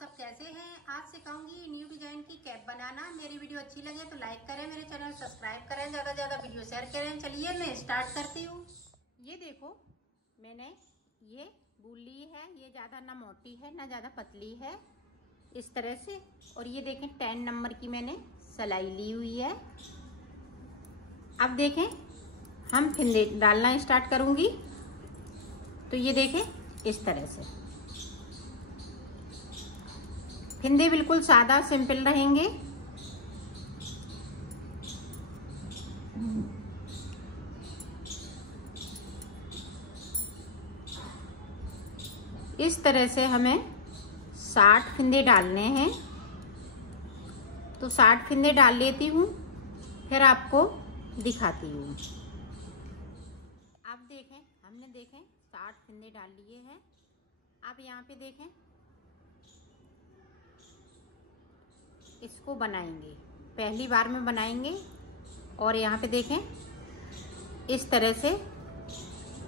सब कैसे हैं। आज सिखाऊंगी न्यू डिजाइन की कैप बनाना। मेरी वीडियो अच्छी लगे तो लाइक करें, मेरे चैनल सब्सक्राइब करें, ज्यादा ज्यादा वीडियो शेयर करें। चलिए मैं स्टार्ट करती हूँ। ये देखो मैंने ये वूल ली है। ये ज्यादा ना मोटी है ना ज्यादा पतली है, इस तरह से। और ये देखें 10 नंबर की मैंने सिलाई ली हुई है। अब देखें हम फिंदे डालना स्टार्ट करूंगी तो ये देखें इस तरह से फिंदे बिल्कुल सादा सिंपल रहेंगे। इस तरह से हमें 60 फिंदे डालने हैं। तो 60 फिंदे डाल लेती हूँ, फिर आपको दिखाती हूँ। आप देखें हमने 60 फिंदे डाल लिए हैं। आप यहाँ पे देखें इसको बनाएंगे, पहली बार में बनाएंगे। और यहाँ पे देखें इस तरह से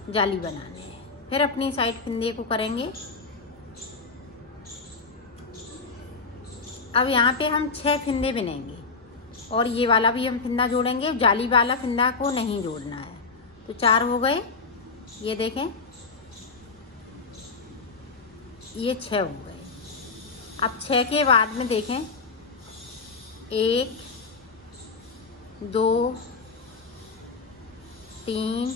जाली बनाने हैं। फिर अपनी साइड फिंदे को करेंगे। अब यहाँ पे हम 6 फिंदे बनेंगे और ये वाला भी हम फिंदा जोड़ेंगे। जाली वाला फिंदा को नहीं जोड़ना है। तो 4 हो गए। ये देखें ये 6 हो गए। अब 6 के बाद में देखें 1 2 3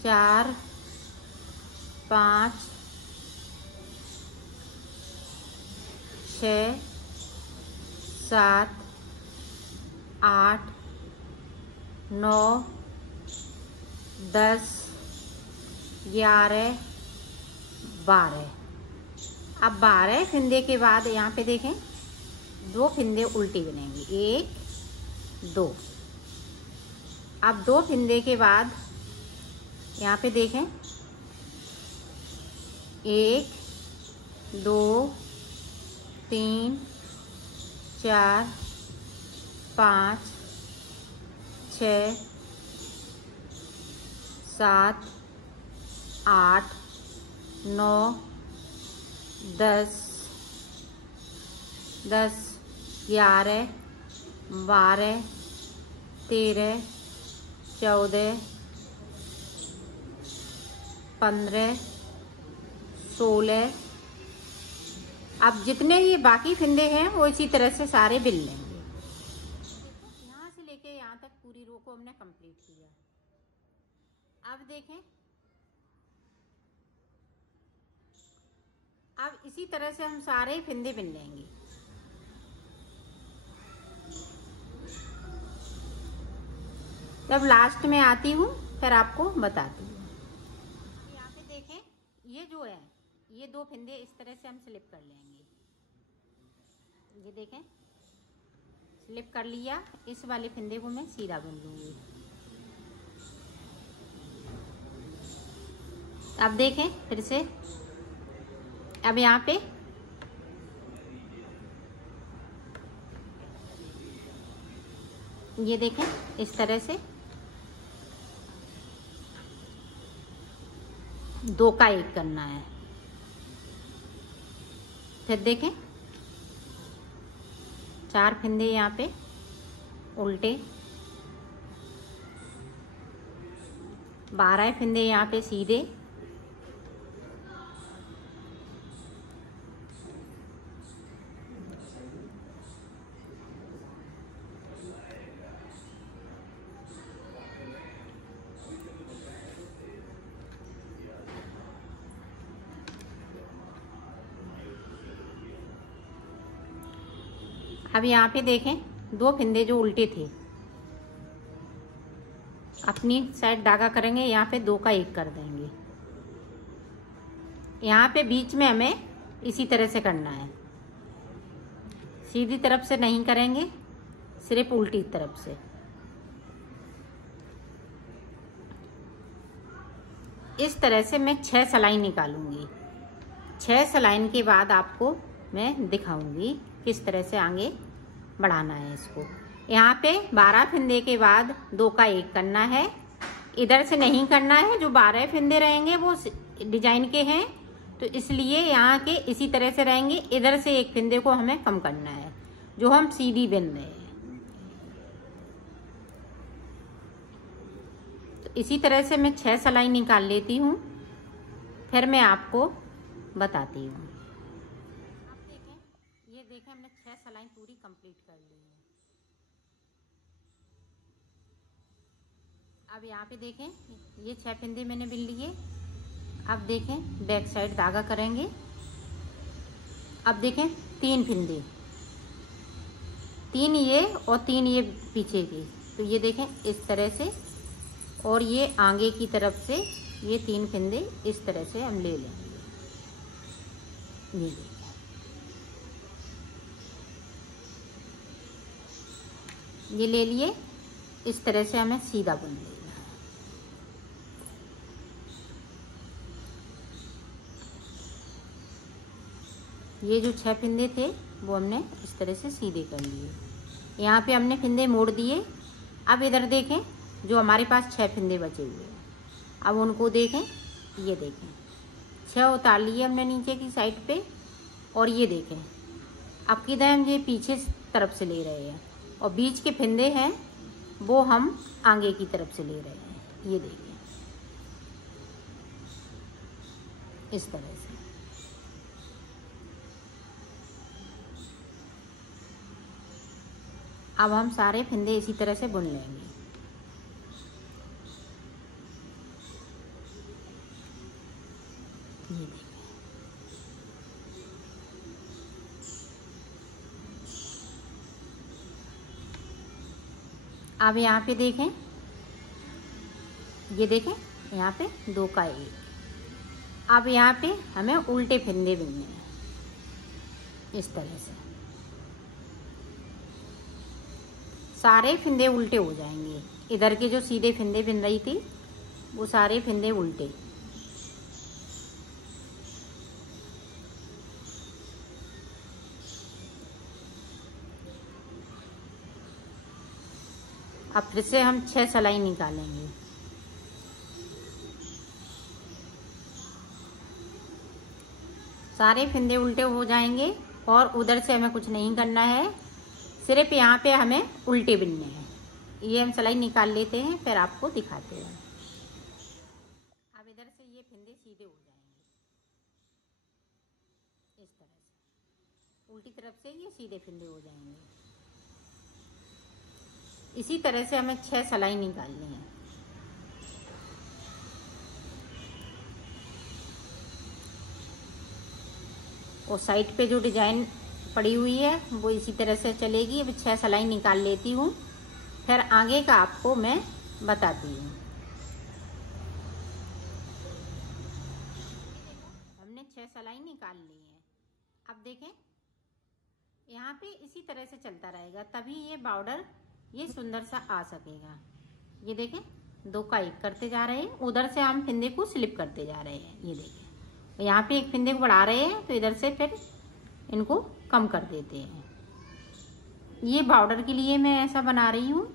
4 5 6 7 8 9 10 11 12। अब 12 फिंदे के बाद यहाँ पे देखें 2 फिंदे उल्टी बनेंगे, 1 2। अब 2 फिंदे के बाद यहाँ पे देखें 1 2 3 4 5 6 7 8 9 10 11 12 13 14 15 16। अब जितने ये बाकी फिंदे हैं वो इसी तरह से सारे बिल लेंगे। यहाँ से लेके यहाँ तक पूरी रो को हमने कंप्लीट किया। अब देखें अब इसी तरह से हम सारे फिंदे बिन लेंगे। जब लास्ट में आती हूँ फिर आपको बताती हूँ। यहाँ पे देखें ये जो है ये 2 फिंदे इस तरह से हम स्लिप कर लेंगे। ये देखें स्लिप कर लिया। इस वाले फिंदे को मैं सीधा बुन लूंगी। अब देखें फिर से। अब यहाँ पे ये देखें इस तरह से 2 का 1 करना है। फिर देखें 4 फिंदे यहाँ पे उल्टे, 12 फिंदे यहाँ पे सीधे, अब यहाँ पे देखें 2 फिंदे जो उल्टे थे अपनी साइड धागा करेंगे। यहाँ पे 2 का 1 कर देंगे। यहाँ पे बीच में हमें इसी तरह से करना है। सीधी तरफ से नहीं करेंगे, सिर्फ उल्टी तरफ से। इस तरह से मैं 6 सिलाई निकालूंगी। 6 सिलाई के बाद आपको मैं दिखाऊंगी किस तरह से आगे बढ़ाना है इसको। यहाँ पे 12 फिंदे के बाद 2 का 1 करना है। इधर से नहीं करना है। जो 12 फिंदे रहेंगे वो डिजाइन के हैं, तो इसलिए यहाँ के इसी तरह से रहेंगे। इधर से एक फिंदे को हमें कम करना है जो हम सीधी बिन रहे हैं। तो इसी तरह से मैं 6 सिलाई निकाल लेती हूँ, फिर मैं आपको बताती हूँ। आप देखें, ये देखें हमने 6 सिलाई पूरी कंप्लीट कर ली है। अब यहाँ पे देखें ये 6 फिंदे मैंने बिन लिए। अब देखें बैक साइड धागा करेंगे। अब देखें 3 फिंदे, 3 ये और 3 ये पीछे की। तो ये देखें इस तरह से, और ये आगे की तरफ से ये 3 फिंदे इस तरह से हम ले लेंगे। ये देखें, ये ले लिए। इस तरह से हमें सीधा बुन लेना है। ये जो 6 फिंदे थे वो हमने इस तरह से सीधे कर लिए। यहाँ पे हमने फिंदे मोड़ दिए। अब इधर देखें जो हमारे पास 6 फिंदे बचे हुए हैं, अब उनको देखें। ये देखें 6 उतार लिए हमने नीचे की साइड पे, और ये देखें अब किधर हम ये पीछे तरफ से ले रहे हैं, और बीच के फिंदे हैं वो हम आगे की तरफ से ले रहे हैं। ये देखें इस तरह से। अब हम सारे फिंदे इसी तरह से बुन लेंगे। ये देखें, अब यहाँ पे देखें, ये देखें यहाँ पे 2 का 1। अब यहाँ पे हमें उल्टे फिंदे बुनने हैं इस तरह से। सारे फिंदे उल्टे हो जाएंगे। इधर के जो सीधे फिंदे बिन रही थी वो सारे फिंदे उल्टे। अब फिर से हम 6 सिलाई निकालेंगे। सारे फिंदे उल्टे हो जाएंगे, और उधर से हमें कुछ नहीं करना है, सिर्फ यहाँ पे हमें उल्टे बिनने हैं। ये हम सिलाई निकाल लेते हैं, फिर आपको दिखाते हैं। अब इधर से ये फिंदे सीधे हो जाएंगे इस तरह से। उल्टी तरफ से ये सीधे फिंदे हो जाएंगे। इसी तरह से हमें 6 सिलाई निकालनी है। और साइड पे जो डिजाइन पड़ी हुई है वो इसी तरह से चलेगी। अब 6 सिलाई निकाल लेती हूँ, फिर आगे का आपको मैं बताती हूँ। हमने 6 सिलाई निकाल ली है। अब देखें यहाँ पे इसी तरह से चलता रहेगा, तभी ये बॉर्डर ये सुंदर सा आ सकेगा। ये देखें 2 का 1 करते जा रहे हैं, उधर से हम फिंदे को स्लिप करते जा रहे हैं। ये देखें यहाँ पे एक फिंदे को बढ़ा रहे हैं, तो इधर से फिर इनको कम कर देते हैं। ये बॉर्डर के लिए मैं ऐसा बना रही हूँ।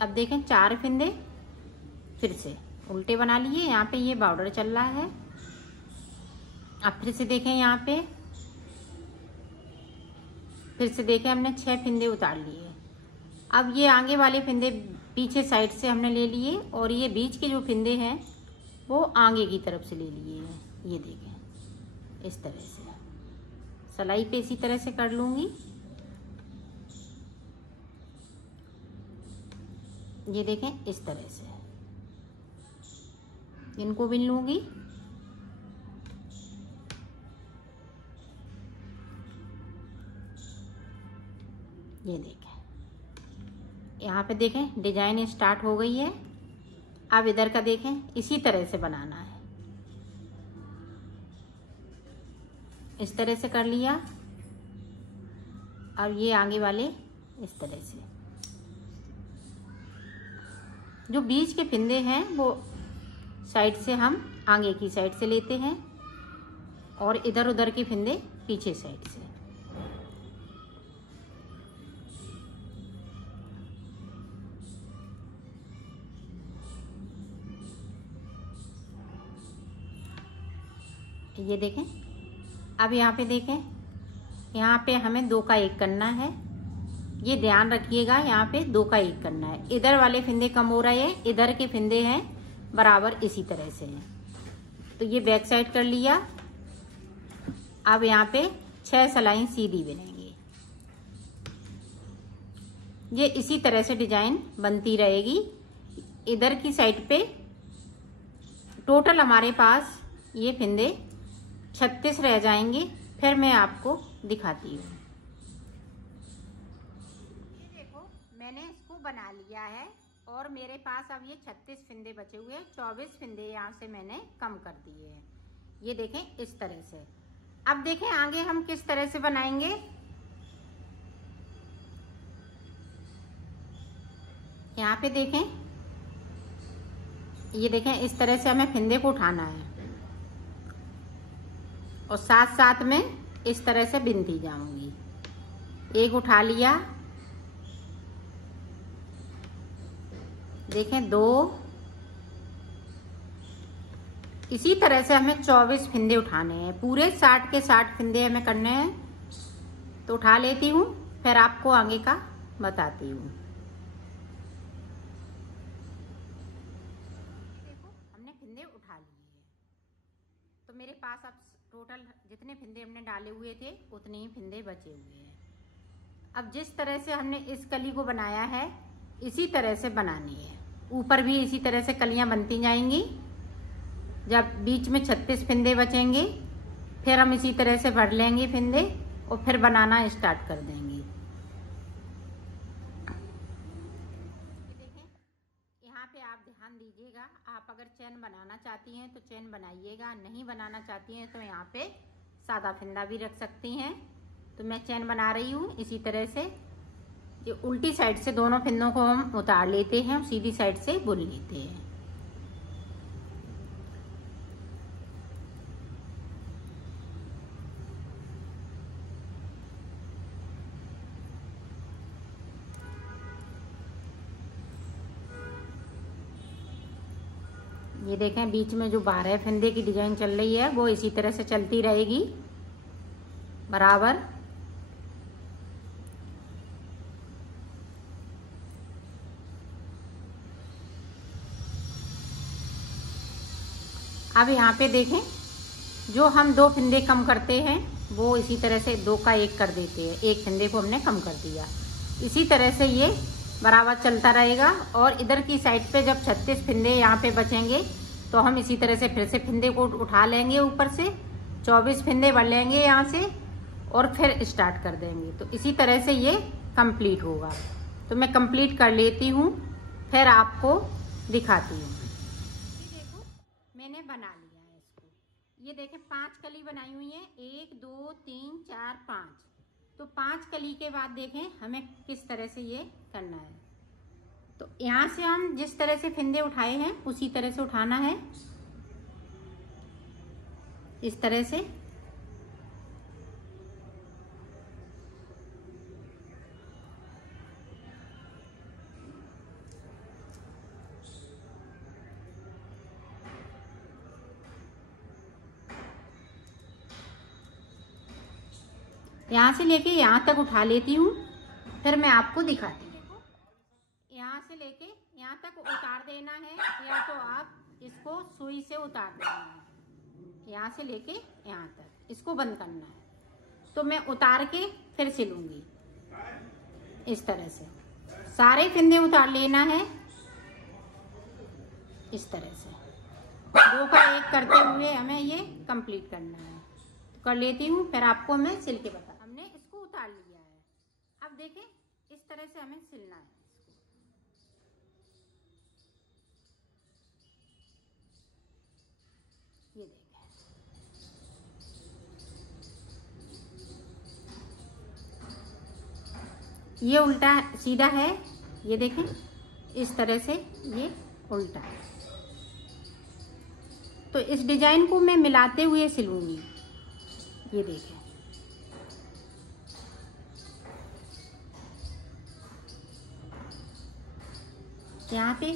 अब देखें 4 फिंदे फिर से उल्टे बना लिए। यहाँ पे ये बॉर्डर चल रहा है। अब फिर से देखें यहाँ पे, फिर से देखें हमने 6 फिंदे उतार लिए। अब ये आगे वाले फिंदे पीछे साइड से हमने ले लिए, और ये बीच के जो फिंदे हैं वो आगे की तरफ से ले लिए हैं। ये देखें इस तरह से सिलाई पे इसी तरह से कर लूंगी। ये देखें इस तरह से इनको बिन लूंगी। ये देखें यहाँ पे देखें डिजाइन स्टार्ट हो गई है। अब इधर का देखें इसी तरह से बनाना है। इस तरह से कर लिया। अब ये आगे वाले इस तरह से, जो बीच के फिंदे हैं वो साइड से हम आगे की साइड से लेते हैं, और इधर उधर के फिंदे पीछे साइड से। ये देखें। अब यहाँ पे देखें, यहाँ पे हमें 2 का 1 करना है। ये ध्यान रखिएगा, यहाँ पे 2 का 1 करना है। इधर वाले फिंदे कम हो रहे हैं, इधर के फिंदे हैं बराबर इसी तरह से हैं। तो ये बैक साइड कर लिया। अब यहाँ पे 6 सलाई सीधी बनेंगे। ये इसी तरह से डिजाइन बनती रहेगी। इधर की साइड पे टोटल हमारे पास ये फिंदे 36 रह जाएंगे। फिर मैं आपको दिखाती हूँ। ये देखो, मैंने इसको बना लिया है और मेरे पास अब ये 36 फिंदे बचे हुए हैं। 24 फिंदे यहाँ से मैंने कम कर दिए हैं। ये देखें इस तरह से। अब देखें आगे हम किस तरह से बनाएंगे। यहाँ पे देखें, ये देखें इस तरह से हमें फिंदे को उठाना है और साथ साथ में इस तरह से बिनती जाऊंगी। एक उठा लिया, देखें 2, इसी तरह से हमें 24 फिंदे उठाने हैं। पूरे 60 के 60 फिंदे हमें करने हैं। तो उठा लेती हूँ, फिर आपको आगे का बताती हूँ। देखो हमने फिंदे उठा लिए हैं। तो मेरे पास अब टोटल जितने फिंदे हमने डाले हुए थे उतने ही फिंदे बचे हुए हैं। अब जिस तरह से हमने इस कली को बनाया है इसी तरह से बनानी है। ऊपर भी इसी तरह से कलियां बनती जाएंगी। जब बीच में 36 फिंदे बचेंगे फिर हम इसी तरह से भर लेंगे फिंदे और फिर बनाना स्टार्ट कर देंगे। देखें यहाँ पे आप ध्यान दीजिएगा, आप अगर चैन बनाना चाहती हैं तो चैन बनाइएगा, नहीं बनाना चाहती हैं तो यहाँ पे सादा फिंदा भी रख सकती हैं। तो मैं चैन बना रही हूँ इसी तरह से। ये उल्टी साइड से दोनों फिंदों को हम उतार लेते हैं और सीधी साइड से बुन लेते हैं। ये देखें बीच में जो 12 फंदे की डिजाइन चल रही है वो इसी तरह से चलती रहेगी बराबर। अब यहाँ पे देखें जो हम 2 फंदे कम करते हैं वो इसी तरह से 2 का 1 कर देते हैं। 1 फंदे को हमने कम कर दिया। इसी तरह से ये बराबर चलता रहेगा। और इधर की साइड पे जब 36 फिंदे यहाँ पे बचेंगे तो हम इसी तरह से फिर से फिंदे को उठा लेंगे, ऊपर से 24 फिंदे भर लेंगे यहाँ से और फिर स्टार्ट कर देंगे। तो इसी तरह से ये कंप्लीट होगा। तो मैं कंप्लीट कर लेती हूँ फिर आपको दिखाती हूँ। ये देखो मैंने बना लिया है इसको। ये देखें 5 कली बनाई हुई है, 1 2 3 4 5। तो 5 कली के बाद देखें हमें किस तरह से ये करना है। तो यहाँ से हम जिस तरह से फिंदे उठाए हैं उसी तरह से उठाना है, इस तरह से। यहाँ से लेके यहाँ तक उठा लेती हूँ फिर मैं आपको दिखाती हूँ। यहाँ से लेके यहाँ तक उतार देना है या तो आप इसको सुई से उतार देना है। यहाँ से लेके यहाँ तक इसको बंद करना है। तो मैं उतार के फिर सिलूंगी इस तरह से। सारे फिंदे उतार लेना है इस तरह से। 2 का 1 करते हुए हमें ये कंप्लीट करना है। तो कर लेती हूँ फिर आपको मैं सिल के बता। हमने इसको उतार लिया है। अब देखें इस तरह से हमें सिलना है। ये देखें ये उल्टा सीधा है। ये देखें इस तरह से ये उल्टा है। तो इस डिजाइन को मैं मिलाते हुए सिलूंगी। ये देखें यहाँ पे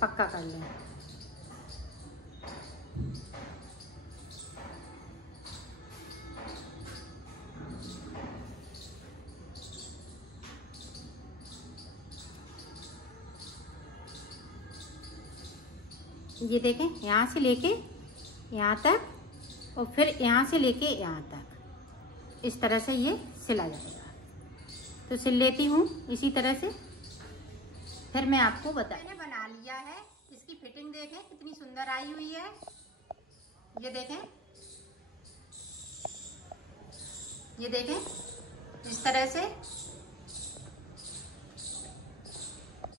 पक्का कर लें। ये देखें, यहाँ से लेके यहाँ तक और फिर यहाँ से लेके यहाँ तक, इस तरह से ये सिला जाएगा। तो सिल लेती हूँ इसी तरह से, फिर मैं आपको मैंने बना लिया है। इसकी फिटिंग देखें कितनी सुंदर आई हुई है। ये देखें, ये देखें, इस तरह से